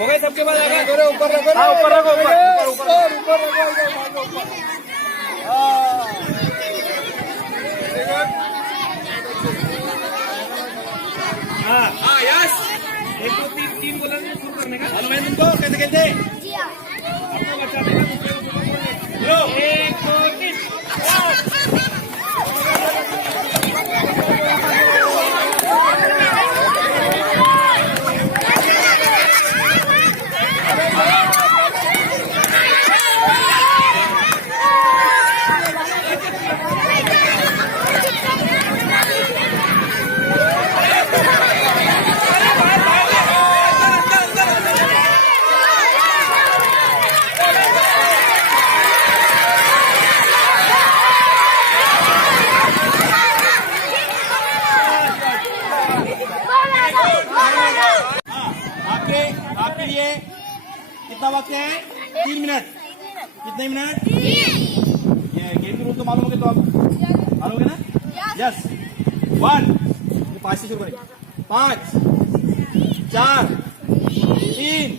हो गए सबके बाद आएगा। ऊपर रखो, हाँ ऊपर रखो, ऊपर ऊपर रखो। हाँ हाँ यस। 1 2 3 3 बोला ना शुरू करने का। मालूम है तुमको कैसे खेलते हैं? आपको बचा देगा। 1 2 3 आपके लिए कितना वक्त है? 3 मिनट। कितने मिनट? ये गेम के रूल तो मालूम होंगे तो आप मालूम ना? यस। 1 5 से शुरू करेंगे। 5 4 3